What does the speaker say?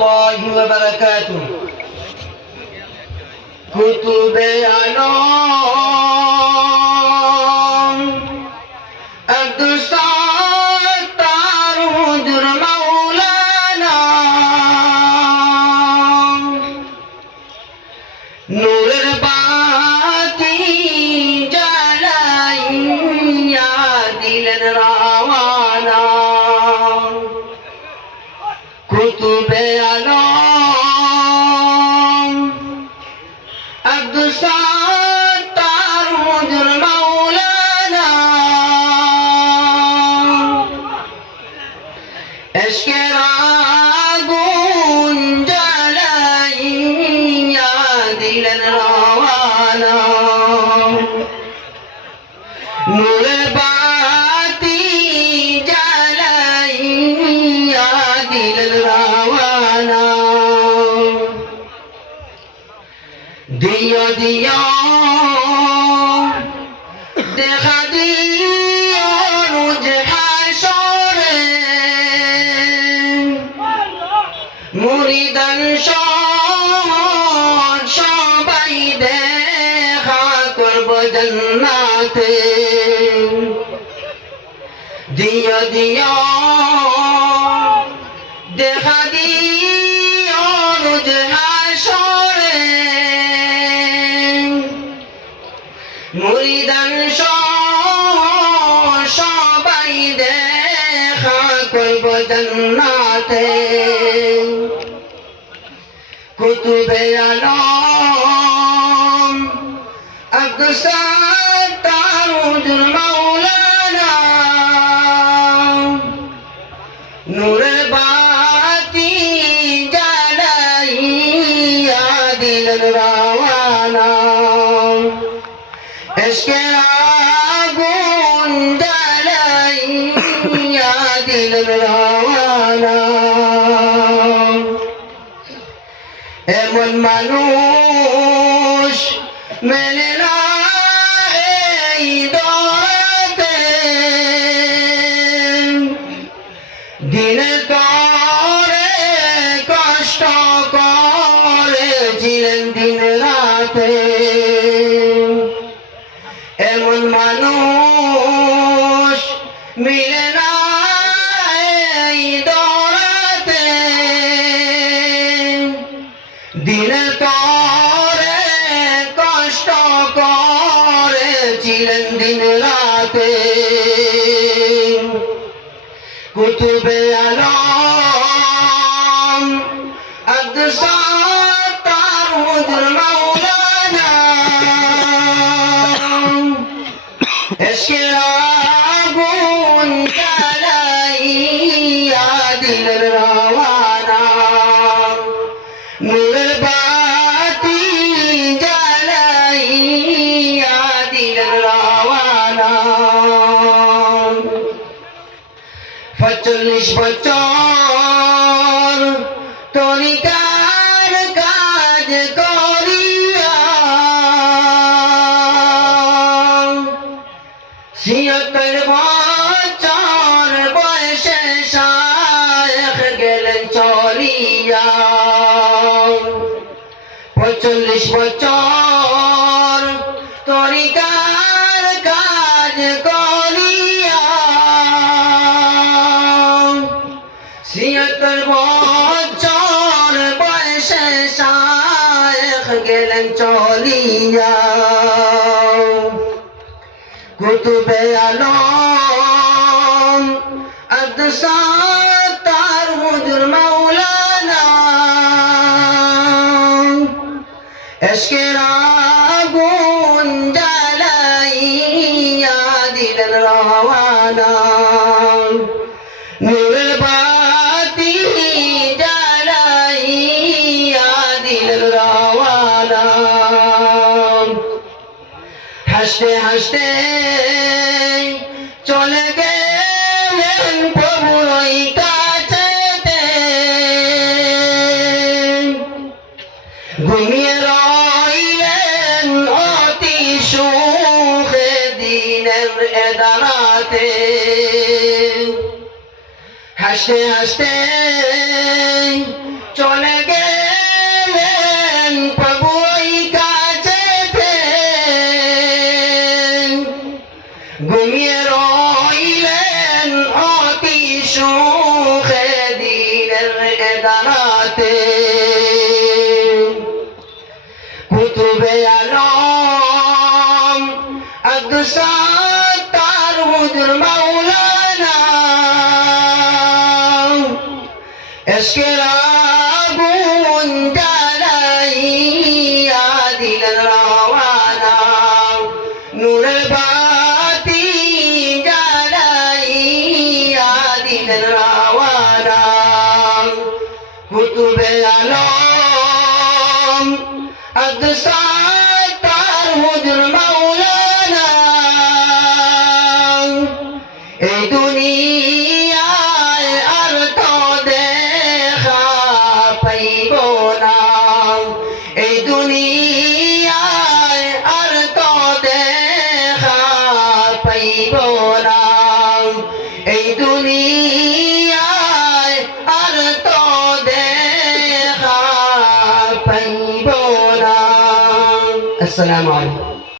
الله وبركاته كتب علوم الدستار تروج مولانا نور الباطي جلايا دلنا দিলেন রাওয়ানা দিও দিও। দেখা, দিও, রোজ হাসরে মুরিদান সবাই দেখা করব জন্নাতে। দিও দিও। মুরিদান সবাই দেখা করব জন্নাতে। কুতুবে আলম আব্দুল সাত্তার হুজুর দিলেন রাওয়ানা এমন মানুষ মেলে না এই দরাতে দিনে তরে কষ্ট করেছিলেন দিন রাতে। এমন দিনে তরে কষ্ট করেছিলেন দিন রাতে। কুতুবে আলম আগুন রাওয়ানা পঁয়তাল্লিশ বছর তরিকার কাজ করিয়া ছিয়াত্তর বছর বয়সে শায়েখ গেলেন চলিয়া। পঁয়তাল্লিশ বছর ছিয়াত্তর বছর বয়সে শায়েখ গেলেন চলিয়া। কুতুবে আলম আব্দুল সাত্তার হুজুর মাওলানা। এশকের আগুন জ্বালাইয়া দিলেন রাওয়ানা। হাসতে হাসতে চলে গেলেন প্রভুর ওই কাছেতে ঘুমিয়ে রইলেন অতি সুখে দিনের এদারাতে। হাসতে হাসতে চলে গেলেন সুখে দিনের এদানাতে কুতুবে আলম আদসাতার হুজুর মাওলানা। এসকের আলম আদসাতার হুজুর মাওলানা। এই দুনিয়ায় আর তো দেখা পাইব না। এই দুনিয়ায় আর তো দেখা পাইব না। এই দুনিয়ায় দেখা পাইব না আসসালামু আলাইকুম